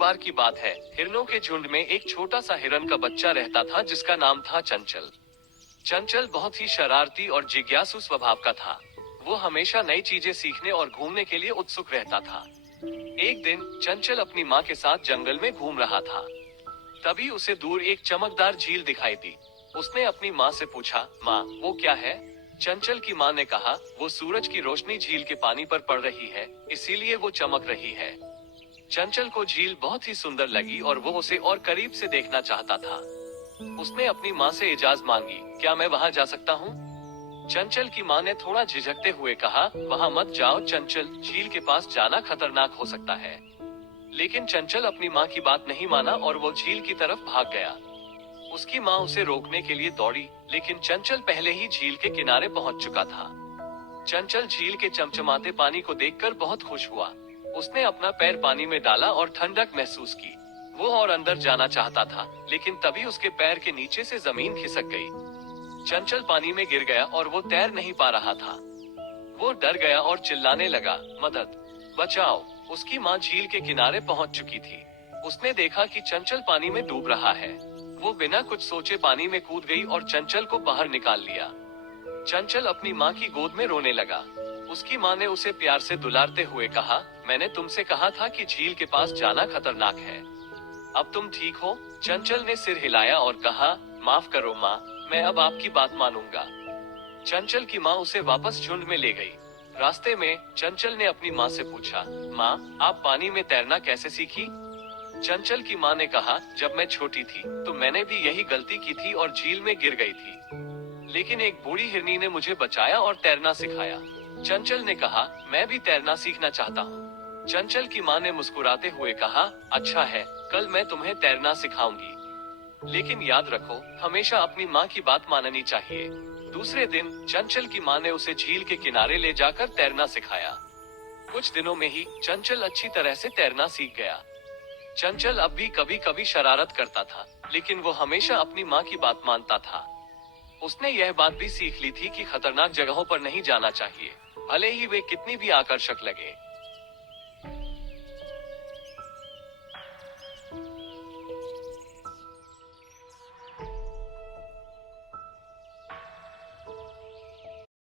बार की बात है, हिरणों के झुंड में एक छोटा सा हिरन का बच्चा रहता था जिसका नाम था चंचल। चंचल बहुत ही शरारती और जिज्ञासु स्वभाव का था। वो हमेशा नई चीजें सीखने और घूमने के लिए उत्सुक रहता था। एक दिन चंचल अपनी माँ के साथ जंगल में घूम रहा था। तभी उसे दूर एक चमकदार झील दिखाई दी। उसने अपनी माँ से पूछा, माँ वो क्या है? चंचल की माँ ने कहा, वो सूरज की रोशनी झील के पानी पर पड़ रही है, इसीलिए वो चमक रही है। चंचल को झील बहुत ही सुंदर लगी और वो उसे और करीब से देखना चाहता था। उसने अपनी माँ से इजाजत मांगी, क्या मैं वहाँ जा सकता हूँ? चंचल की माँ ने थोड़ा झिझकते हुए कहा, वहाँ मत जाओ चंचल, झील के पास जाना खतरनाक हो सकता है। लेकिन चंचल अपनी माँ की बात नहीं माना और वो झील की तरफ भाग गया। उसकी माँ उसे रोकने के लिए दौड़ी, लेकिन चंचल पहले ही झील के किनारे पहुँच चुका था। चंचल झील के चमचमाते पानी को देखकर बहुत खुश हुआ। उसने अपना पैर पानी में डाला और ठंडक महसूस की। वो और अंदर जाना चाहता था, लेकिन तभी उसके पैर के नीचे से जमीन खिसक गई। चंचल पानी में गिर गया और वो तैर नहीं पा रहा था। वो डर गया और चिल्लाने लगा, मदद, बचाओ। उसकी माँ झील के किनारे पहुंच चुकी थी। उसने देखा कि चंचल पानी में डूब रहा है। वो बिना कुछ सोचे पानी में कूद गई और चंचल को बाहर निकाल लिया। चंचल अपनी माँ की गोद में रोने लगा। उसकी माँ ने उसे प्यार से दुलारते हुए कहा, मैंने तुमसे कहा था कि झील के पास जाना खतरनाक है। अब तुम ठीक हो? चंचल ने सिर हिलाया और कहा, माफ करो माँ, मैं अब आपकी बात मानूंगा। चंचल की माँ उसे वापस झुंड में ले गई। रास्ते में चंचल ने अपनी माँ से पूछा, माँ आप पानी में तैरना कैसे सीखी? चंचल की माँ ने कहा, जब मैं छोटी थी तो मैंने भी यही गलती की थी और झील में गिर गई थी। लेकिन एक बूढ़ी हिरनी ने मुझे बचाया और तैरना सिखाया। चंचल ने कहा, मैं भी तैरना सीखना चाहता हूँ। चंचल की माँ ने मुस्कुराते हुए कहा, अच्छा है, कल मैं तुम्हें तैरना सिखाऊंगी। लेकिन याद रखो, हमेशा अपनी माँ की बात माननी चाहिए। दूसरे दिन चंचल की माँ ने उसे झील के किनारे ले जाकर तैरना सिखाया। कुछ दिनों में ही चंचल अच्छी तरह से तैरना सीख गया। चंचल अब भी कभी कभी शरारत करता था, लेकिन वो हमेशा अपनी माँ की बात मानता था। उसने यह बात भी सीख ली थी कि खतरनाक जगहों पर नहीं जाना चाहिए, भले ही वे कितनी भी आकर्षक लगे।